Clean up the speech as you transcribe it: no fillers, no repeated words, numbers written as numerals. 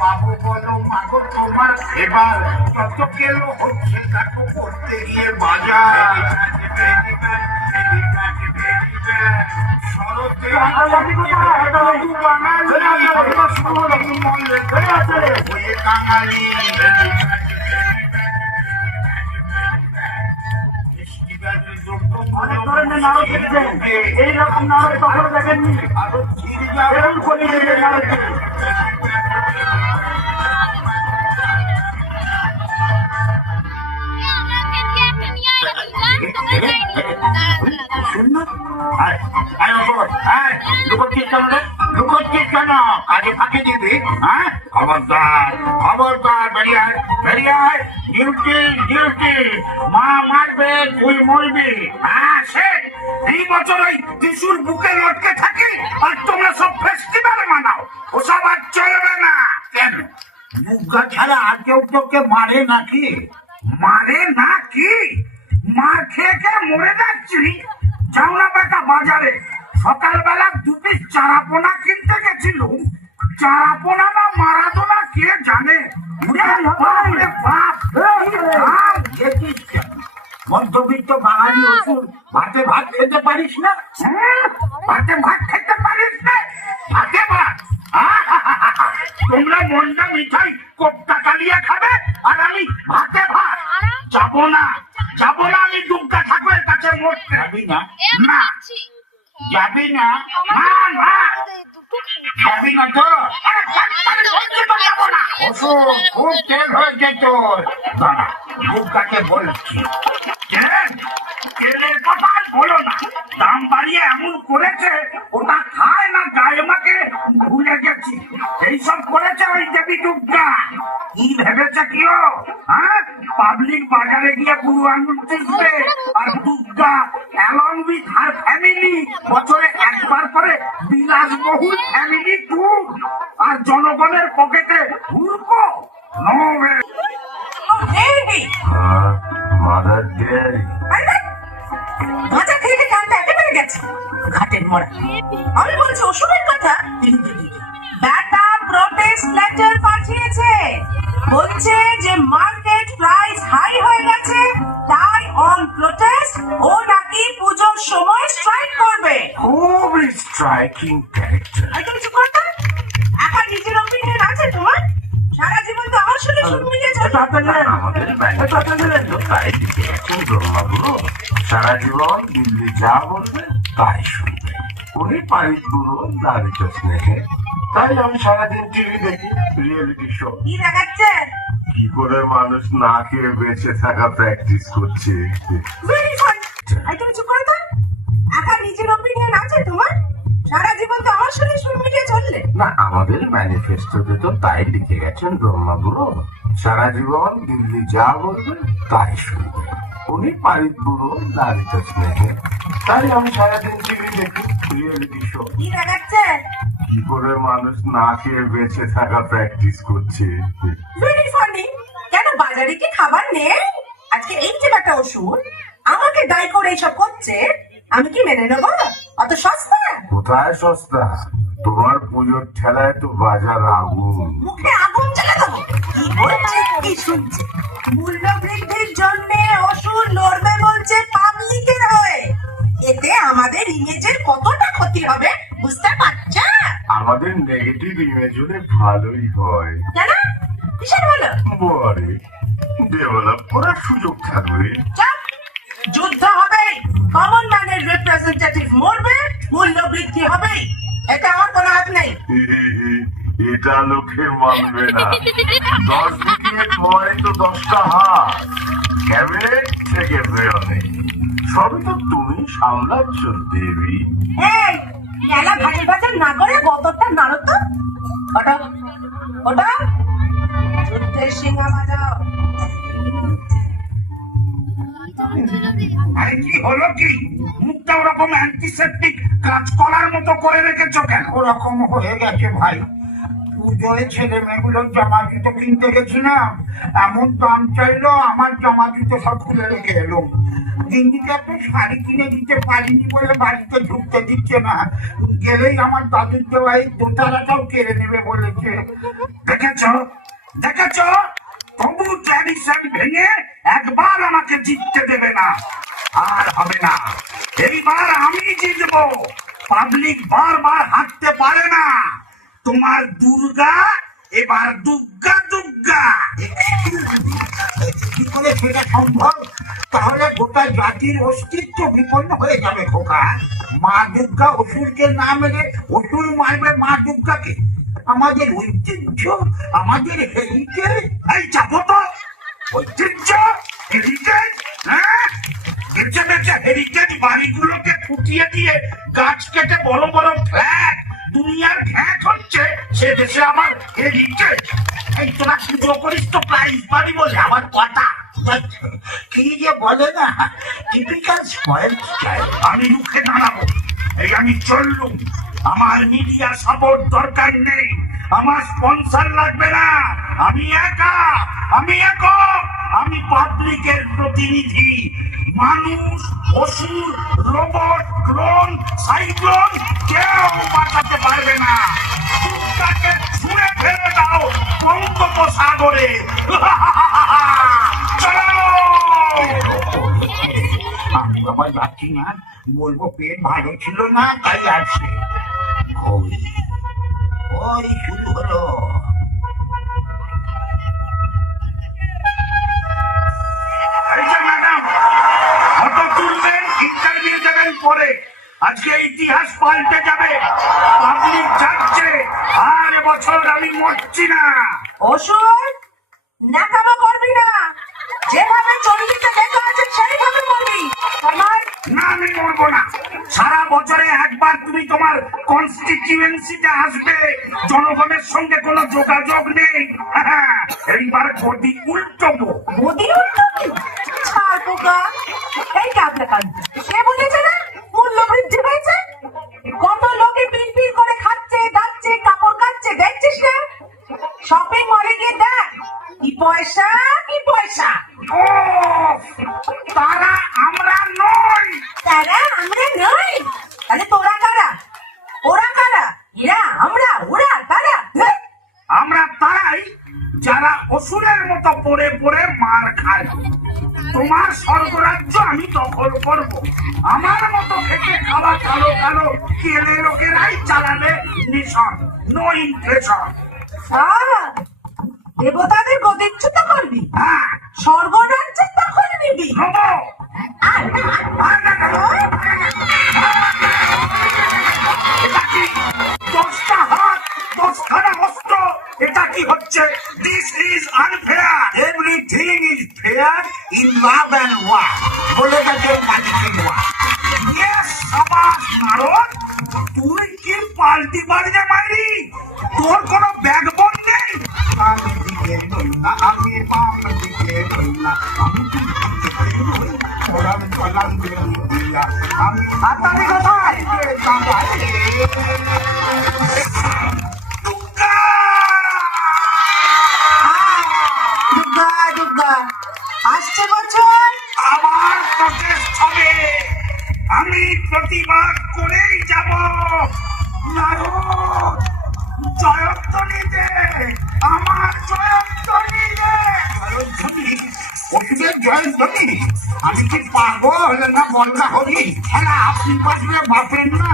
পাবো বলো মাগো তোমার এবার কত কেলো হচ্ছে তাকে করতে গিয়ে বাজার শরতে কাঙালি অনেক ধরনের নাড়ক দেখছে, এইরকম নাড়ক কখনো দেখেননি। আরো ঠিক এরকম করে নাড়ক কাজে ফাঁকি দিবি, হ্যাঁ? খবরদার খবরদার, বেরিয়ে বেরিয়ে ডিউটি ডিউটি, মা মারবে তুই মরবি। হ্যাঁ, সে এই বছর ওই টিসুর বুকে লটকে থাকে আর তোমরা সব ফেস্টিভ্যাল মানাও, ওসব আর চলবে না। কেন মুগা ছাড়া আর কেউ তোকে মারে নাকি? মারে নাকি? মার খেয়ে খেয়ে মরে যাচ্ছি। যাও না বেটা বাজারে, সকালবেলা দুটি চারাপোনা কিনতে গেছিল। চারাপোনা না মারাদোনা কে জানে। মধ্যবিত্ত বাঙালি ওষুধ, ভাতে ভাত খেতে পারিস না? ভাতে ভাত খেতে পারিস না? ভাতে ভাত তোমরা মন্ডা মিঠাই কোপ্তা কালিয়া খাবে আর আমি ভাতে ভাত। যাবো না যাবো না, আমি দুর্গা ঠাকুরের কাছে মরতে। যাবি না? না যাবি না? না না যাবি না তো? ওষুধ খুব তেল হয়েছে তোর। দাঁড়া, দুর্গাকে বলছি। তেলের কথা বলো না, দাম বাড়িয়ে এমন করেছে ওটা খায় না গায়ে মাকে ভুলে গেছি। এইসব করেছে ওই দেবী দুর্গা। কি ভেবেছে কেউ? হ্যাঁ, পাবলিক বাজারে গিয়ে পুরো আঙুল টিপবে আর Durga along with her family বছরে একবার করে বিলাসবহুল ফ্যামিলি ট্যুর আর জনগণের পকেটে ঘুরবো। মাদার ডেয়ারি মজা খেয়ে কানটা একেবারে গেছে ঘাটের মরা। আমি বলছি ওষুধের কথা। ব্যাটা প্রোটেস্ট লেটার পাঠিয়েছে, বলছে যে মার্কেট প্রাইস হাই হয়ে গেছে, তাই অন প্রোটেস্ট ও নাকি পুজোর সময় স্ট্রাইক করবে। খুব স্ট্রাইকিং ক্যারেক্টার। একদম কিছু করতে এখন নিজের অপিনিয়ন আছে তোমার? সারা জীবন তো আমার শুনে শুনমিয়ে চলে। আমাদের ব্যাংকে তো তাই দিকে এখন ব্রহ্মাগুরু সারা জীবন দিল্লি যা বলবে তাই শুনবে। উনি পারিত গুরু লালিত স্নেহে, তাই আমি সারাদিন টিভি দেখি, রিয়েলিটি শো। কি দেখাচ্ছে? কি করে মানুষ না খেয়ে বেঁচে থাকা প্র্যাকটিস করছে। Very funny. একদম কিছু করতে এখন নিজের অপিনিয়ন আছে তোমার? সারা জীবন তো আমার শুনে শুনমিয়ে চললে। না, আমাদের ম্যানিফেস্টোতে তো তাই লিখে গেছেন ব্রহ্মাগুরু, সারা জীবন দিল্লি যা বলবে তাই শুনবে। উনি পারিত গুরু লালিত স্নেহে, তাই আমি সারাদিন টিভি দেখি, রিয়েলিটি শো। কি দেখাচ্ছে? কি করে মানুষ না খেয়ে বেঁচে থাকা প্র্যাকটিস করছে। Very funny. কেন বাজারে কি খাবার নেই? আজকে এই যে একটা ওষুধ আমাকে দায়ী করে এইসব করছে, আমি কি মেনে নেবো? অত সস্তা? কোথায় সস্তা? তোমার পুজোর ঠেলায় তো বাজার আগুন। মুখে আগুন জ্বালা দেবো? কি বলছে কি শুনছে? মূল্য বৃদ্ধির জন্য ওষুধ লড়বে বলছে পাবলিকের হয়ে। এতে আমাদের ইমেজের কতটা ক্ষতি হবে বুঝতে পারছে? আমাদের নেগেটিভ ইমেজ হলে ভালোই হয়। কেন? কিসের ভালো? বরে ডেভেলপ করার সুযোগ থাকবে। চাপ, যুদ্ধ হবে, কমন ম্যানের রিপ্রেজেন্টেটিভ মরবে, মূল্য বৃদ্ধি হবে, এটা আমার কোনো হাত নেই। এটা লোকে মানবে না। 10 উইকেট হয় তো 10টা হাত, ক্যাবিনেট থেকে বেরোনে সবই তো তুমি সামলাচ্ছ দেবী। এই খেলা ঘাটের বাজার না করে বতরটা নাড়ো তো। ওটা ওটা যুদ্ধের সিংহা বাজাও। আরে কি হলো কি? মুখটা ওরকম অ্যান্টিসেপ্টিক কাজ করার মতো করে রেখেছো কেন? ওরকম হয়ে গেছে ভাই। পুজোয় ছেলে মেয়েগুলোর জামা জুতো কিনতে গেছিলাম, এমন দাম চাইলো আমার জামা জুতো সব খুলে রেখে এলো। দিদিকে একটা শাড়ি কিনে দিতে পারিনি বলে বাড়িতে ঢুকতে দিচ্ছে না, গেলেই আমার দাদুর দেওয়াই দোতারাটাও কেড়ে নেবে বলেছে। দেখেছ দেখেছ, তবু ট্র্যাডিশন ভেঙে একবার আমাকে জিততে দেবে না। আর হবে না, এইবার আমি জিতবো। পাবলিক বারবার হাঁটতে পারে না। তোমার দুর্গা এবার দুর্গা দুর্গা। কি করে সেটা সম্ভব? তাহলে গোটা জাতির অস্তিত্ব বিপন্ন হয়ে যাবে খোকা। মা দুর্গা অসুরকে না মেরে অসুর মারবে মা দুর্গাকে। আমাদের ঐতিহ্য, আমাদের হেরিটেজ। এই চাপো তো, ঐতিহ্য হেরিটেজ, হ্যাঁ? বেঁচে বেঁচে হেরিটেজ বাড়িগুলোকে ফুটিয়ে দিয়ে গাছ কেটে বড় বড় ফ্ল্যাট দুনিয়ার ঘ্যাট হচ্ছে, সে দেশে আমার হেরিটেজ। এই তোরা পুজো করিস তো প্রাইজ পাবি বলে আমার কথা। কি যে বলে না, টিপিক্যাল স্পয়েল চাইল্ড। আমি রুখে দাঁড়াবো, এই আমি চললুম। আমার মিডিয়া সাপোর্ট দরকার নেই, আমার স্পন্সর লাগবে না। আমি একা, আমি একক, আমি পাবলিকের প্রতিনিধি। মানুষ, অসুর, রোবট, ক্লোন, সাইক্লোন কেউ বাঁচাতে পারবে না। দুর্গাকে ছুঁড়ে ফেলে দাও বঙ্গোপসাগরে। চলো। আমি বাবা যাচ্ছি না, বলবো পেট ভালো ছিল না তাই আছে। ওই ওই শুরু হলো। এই যে ম্যাডাম, ফটো তুলবেন, ইন্টারভিউ দেবেন পরে। আজকে ইতিহাস পাল্টে যাবে। পাবলিক যাচ্ছে, আর এবছর আমি মরছি না। অসুর, ন্যাকামো করবি না। যেভাবে চল্লিশে লেখা আছে সেইভাবে বলবি। আমার না, আমি মরবো না। সারা বছরে একবার তুমি তোমার কনস্টিটিউয়েন্সিতে আসবে, জনগণের সঙ্গে কোনো যোগাযোগ নেই। এইবার গদি উল্টবো। মোদি উল্টাবি? ছাড় পোকা। এই কাঁদলে কাঁদবে, কে বলেছে না মূল্য বৃদ্ধি হয়েছে? কত লোকে পিল করে খাচ্ছে, দাচ্ছে, কাপড় কাচ্ছে, দেখছিস না? শপিং মলে গিয়ে দেখ, কি পয়সা কি পয়সা। ও, তারা আমরা নই। তারা আমরা নই? তাহলে তোরা কারা? ওরা কারা? এরা আমরা, ওরা তারা? ধ্যাৎ। আমরা তারাই যারা অসুরের মতো পড়ে পড়ে মার খায়। তোমার স্বর্গরাজ্য আমি দখল করব। আমার মতো খেতে খাওয়া কালো কালো কেলে লোকেরাই চালাবে মিশন, নো ইনফ্লেশন। দেবতাদের গদিচ্যুত করবি, হ্যাঁ, স্বর্গরাজ্য দখল নিবি। নেবো। এটা কি? 10টা হাত, 10খানা অস্ত্র, এটা কি হচ্ছে? This is unfair. Everything is fair in love and war বলে গেছে মালিকের ওয়ার। ইয়েস, সাবাস নারদ, তুই কি পাল্টি বাড়িয়ে মারি? তোর কোনো ব্যাকবোন নেই। বাম দিকে নই না, আমি বাম দিকে নই না, আমি ওরাম চলাম দিয়া, আমি হাততালি কোথায়? দুর্গা! দুর্গা দুর্গা আসছে বছর। আবার প্রটেস্ট হবে, আমি প্রতিবাদ করেই যাব। নারদ, জয়ধ্বনি দে, আমার জয়ধ্বনি দে। ওষুধের জয়ধ্বনি? আমি কি পাগল না বলগা হরি? খেলা আপনি বসলে বাপেন না।